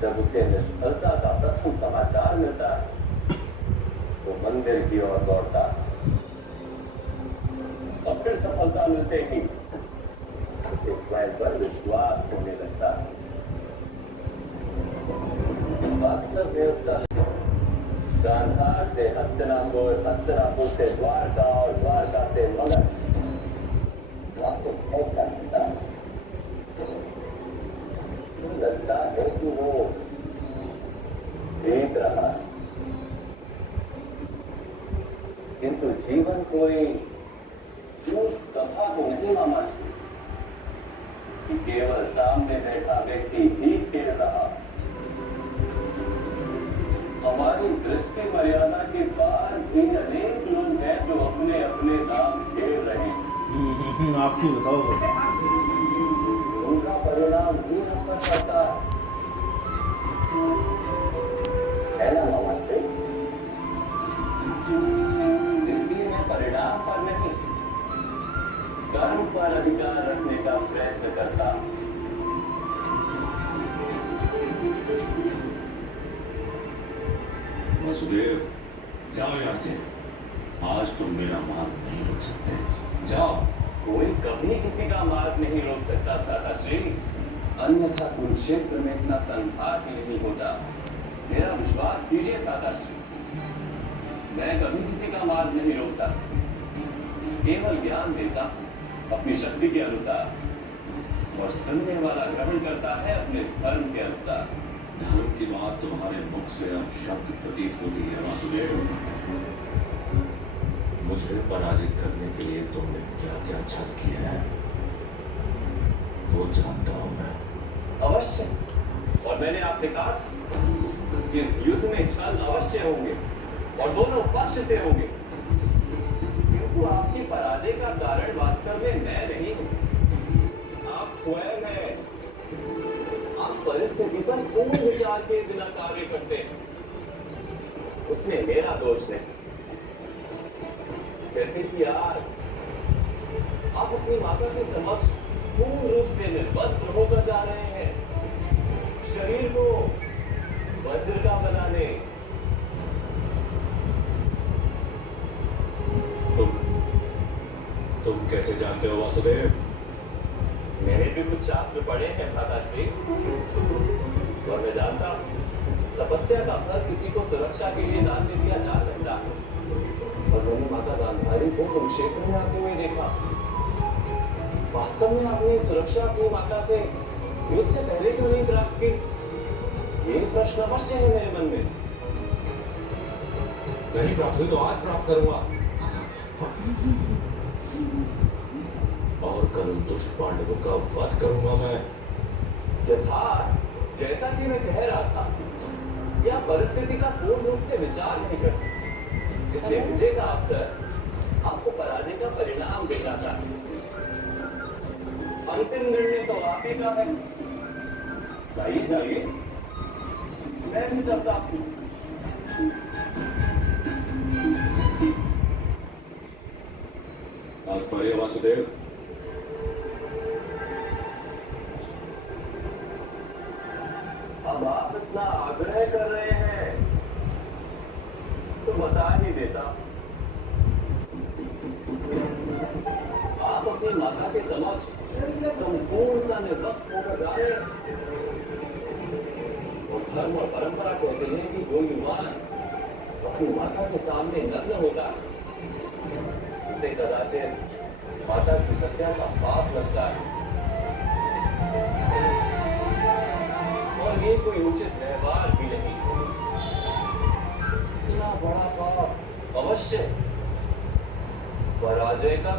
जब उसे निष्फलता का प्रथम समाचार मिलता है तो मंदिर की ओर दौड़ता है और फिर सफलता मिलते ही उसे स्वयं पर विश्वास होने लगता है। वास्तव में उसका गांधार से हस्तिनापुर, हस्तिनापुर से द्वारका और द्वारका से मगध वास्तव ऐसा लगता है। लगता है कि वो देख रहा है, किंतु जीवन कोई यूं सभा को नहीं माना कि केवल सामने बैठा व्यक्ति ही खेल रहा। हमारी दृष्टि मर्यादा के बाहर भी अनेक लोग हैं जो अपने अपने दाम खेल रहे हैं। आप क्यों बताओ? उनका परिणाम भी हम पर पड़ता है ना नमस्ते। जिंदगी में परिणाम पर नहीं, कर्म पर अधिकार रखने का प्रयत्न करता। वसुदेव, जाओ यहाँ से। आज तुम मेरा मार्ग नहीं रोक सकते। जाओ। कोई कभी किसी का मार्ग नहीं रोक सकता भ्राताश्री, अन्यथा कुरुक्षेत्र में इतना संघात ही नहीं होता। मेरा विश्वास कीजिए भ्राताश्री, मैं कभी किसी का मार्ग नहीं रोकता, केवल ज्ञान देता अपनी शक्ति के अनुसार, और सुनने वाला ग्रहण करता है अपने धर्म के अनुसार। धर्म की बात तुम्हारे मुख से अब शब्द प्रतीत होती है वासुदेव। मुझे पराजित करने के लिए तुमने क्या क्या छल किया है वो जानता हूं मैं। अवश्य, और मैंने आपसे कहा कि इस युद्ध में छल अवश्य होंगे और दोनों पक्ष से होंगे, क्योंकि आपकी पराजय का कारण वास्तव में मैं नहीं हूं, आप स्वयं हैं। आप परिस्थिति पर पूर्ण विचार के बिना कार्य करते हैं, उसमें मेरा दोष नहीं। जैसे कि आज आप अपनी माता के समक्ष पूर्ण रूप से निर्वस्त्र होकर जा रहे हैं, शरीर को वज्र का बनाने। तुम कैसे जानते हो वासुदेव? मैंने भी कुछ शास्त्र पढ़े हैं भ्राताश्री, और मैं जानता हूं तपस्या का फल किसी को सुरक्षा के लिए दान में दिया जा सकता है। और मैंने माता गांधारी को कुरुक्षेत्र में आते हुए देखा। वास्तव में आपने सुरक्षा अपनी माता से युद्ध से पहले क्यों नहीं प्राप्त की? ये प्रश्न अवश्य है मेरे मन में। नहीं प्राप्त हुई तो आज प्राप्त करूंगा, और कल दुष्ट पांडवों का वध करूंगा मैं। यथार्थ जैसा कि मैं कह रहा था, यह परिस्थिति का पूर्ण रूप से विचार नहीं कर सकती, इसलिए विजय का अवसर आपको पराजय का परिणाम दिखाता है। अंतिम निर्णय तो आप ही का है। जाइए, मैं भी चलता हूं। तात्पर्य वासुदेव? अब आप इतना आग्रह कर रहे हैं तो बता ही देता। आप अपनी माता के समक्ष संपूर्णता निर्वस्त्र होकर जा रहे हैं, और धर्म और परंपरा कहते हैं कि जो युवा अपनी माता के सामने नग्न होता है उसे कदाचित माता की हत्या का पाप लगता है, और ये कोई उचित व्यवहार भी नहीं। इतना बड़ा पाप अवश्य पराजय का